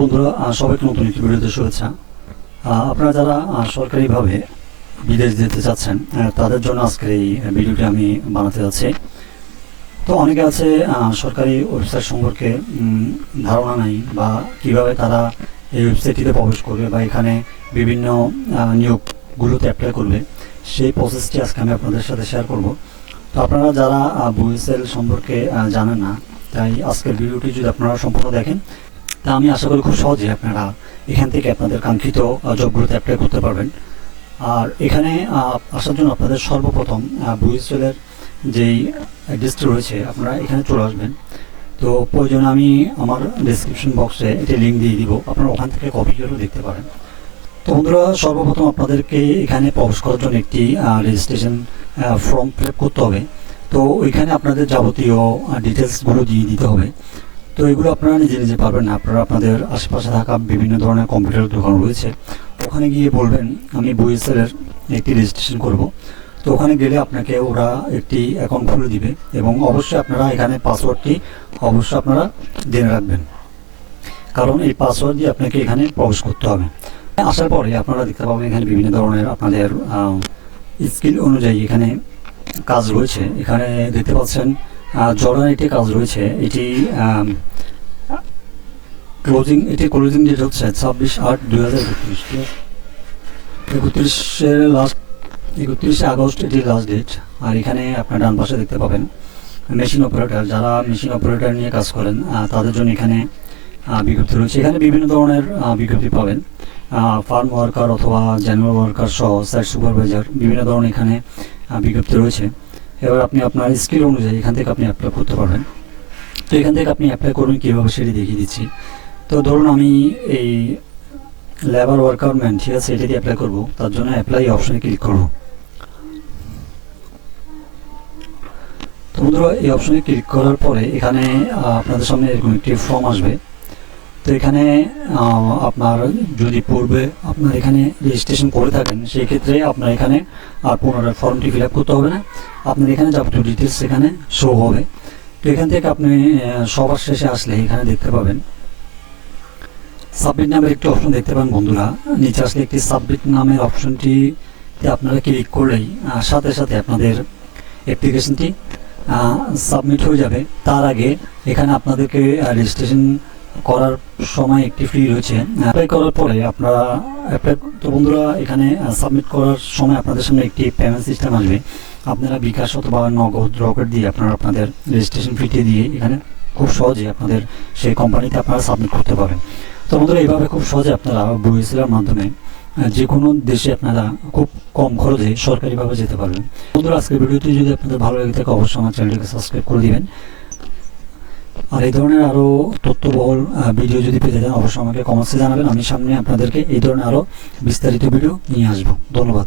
বন্ধুরা, সবাইকে নতুন একটি ভিডিওতে শুভেচ্ছা। আপনারা যারা সরকারিভাবে বিদেশ যেতে চাচ্ছেন তাদের জন্য আজকের এই ভিডিওটি আমি বানাতে যাচ্ছি। তো অনেকে আছে সরকারি ওয়েবসাইট সম্পর্কে ধারণা নাই, বা কিভাবে তারা এই ওয়েবসাইটটিতে প্রবেশ করবে বা এখানে বিভিন্ন নিয়োগগুলোতে অ্যাপ্লাই করবে, সেই প্রসেসটি আজকে আমি আপনাদের সাথে শেয়ার করব। তো আপনারা যারা বুয়েসেল সম্পর্কে জানেন না, তাই আজকের ভিডিওটি যদি আপনারা সম্পূর্ণ দেখেন, তা আমি আশা করি খুব সহজে আপনারা এখান থেকে আপনাদের কাঙ্ক্ষিত জবগুলোতে অ্যাপ্লাই করতে পারবেন। আর এখানে আসার জন্য আপনাদের সর্বপ্রথম বুয়েসেলের যেই অ্যাড্রেসটি রয়েছে আপনারা এখানে চলে আসবেন। তো প্রয়োজনে আমি আমার ডেসক্রিপশন বক্সে এটি লিঙ্ক দিয়ে দিব, আপনারা ওখান থেকে কপি করেও দেখতে পারেন। তো বন্ধুরা, সর্বপ্রথম আপনাদেরকে এখানে প্রবেশ করার জন্য একটি রেজিস্ট্রেশন ফর্ম ফিল আপ করতে হবে। তো ওইখানে আপনাদের যাবতীয় ডিটেলসগুলো দিয়ে দিতে হবে। তো এগুলো আপনারা নিজে নিজে পারবেন না, আপনারা আপনাদের আশেপাশে থাকা বিভিন্ন ধরনের কম্পিউটার দোকান রয়েছে, ওখানে গিয়ে বলবেন আমি বুয়েসেলের একটি রেজিস্ট্রেশন করব। তো ওখানে গেলে আপনাকে ওরা একটি অ্যাকাউন্ট খুলে দিবে, এবং অবশ্যই আপনারা এখানে পাসওয়ার্ডটি অবশ্যই আপনারা জেনে রাখবেন, কারণ এই পাসওয়ার্ড দিয়ে আপনাকে এখানে প্রবেশ করতে হবে। আসার পরে আপনারা দেখতে পাবেন এখানে বিভিন্ন ধরনের আপনাদের স্কিল অনুযায়ী এখানে কাজ রয়েছে। এখানে দেখতে পাচ্ছেন জর্ডান একটি কাজ রয়েছে, এটি ক্লোজিং ডেট হচ্ছে 26/8/2031, 31শে আগস্ট এটি লাস্ট ডেট। আর এখানে আপনার ডান পাশে দেখতে পাবেন মেশিন অপারেটর, যারা মেশিন অপারেটর নিয়ে কাজ করেন তাদের জন্য এখানে বিজ্ঞপ্তি রয়েছে। এখানে বিভিন্ন ধরনের বিজ্ঞপ্তি পাবেন, ফার্ম ওয়ার্কার অথবা জেনারেল ওয়ার্কার সহ সাইট সুপারভাইজার, বিভিন্ন ধরনের এখানে বিজ্ঞপ্তি রয়েছে। এবার আপনি আপনার স্কিল অনুযায়ী এখান থেকে আপনি অ্যাপ্লাই করতে পারবেন। তো এখান থেকে আপনি অ্যাপ্লাই করবেন কীভাবে সেটি দেখিয়ে দিচ্ছি। তো ধরুন আমি এই লেবার ওয়ার্কারম্যান, ঠিক আছে, এটি দিয়ে অ্যাপ্লাই করবো। তার জন্য অ্যাপ্লাই অপশানে ক্লিক করব। তো বন্ধুরা, এই অপশানে ক্লিক করার পরে এখানে আপনাদের সামনে এরকম একটি ফর্ম আসবে। তো এখানে আপনার যদি পূর্বে আপনার এখানে রেজিস্ট্রেশন করে থাকেন, সেই ক্ষেত্রে আপনার এখানে আর পুনরায় ফর্মটি ফিল আপ করতে হবে না, আপনার এখানে যাবতীয় ডিটেলস এখানে শো হবে। তো এখান থেকে আপনি সবার শেষে আসলে এখানে দেখতে পাবেন সাবমিট নামের একটি অপশন দেখতে পান। বন্ধুরা, নিচে আসলে একটি সাবমিট নামের অপশনটিতে আপনারা ক্লিক করলেই সাথে সাথে আপনাদের অ্যাপ্লিকেশনটি সাবমিট হয়ে যাবে। তার আগে এখানে আপনাদেরকে রেজিস্ট্রেশন করার সময় একটি ফি রয়েছে। অ্যাপ্লাই করার পরে আপনারা তো বন্ধুরা, এখানে সাবমিট করার সময় আপনাদের সামনে একটি পেমেন্ট সিস্টেম আসবে। আপনারা বিকাশ অথবা নগদ রকেট দিয়ে আপনারা আপনাদের রেজিস্ট্রেশন ফিটি দিয়ে এখানে খুব সহজে আপনাদের সেই কোম্পানিতে আপনারা সাবমিট করতে পারেন। তো বন্ধুরা, এইভাবে খুব সহজে আপনারা বুয়েসেলের মাধ্যমে যে কোনো দেশে আপনারা খুব কম খরচে সরকারিভাবে যেতে পারবেন। বন্ধুরা, আজকের ভিডিওটি যদি আপনাদের ভালো লেগে থাকে অবশ্যই আমার চ্যানেলটিকে সাবস্ক্রাইব করে দিবেন। আর এই ধরনের আরও তথ্যবহুল ভিডিও যদি পেতে চান অবশ্যই আমাকে কমেন্টসে জানাবেন। আমি সামনে আপনাদেরকে এই ধরনের আরও বিস্তারিত ভিডিও নিয়ে আসবো। ধন্যবাদ।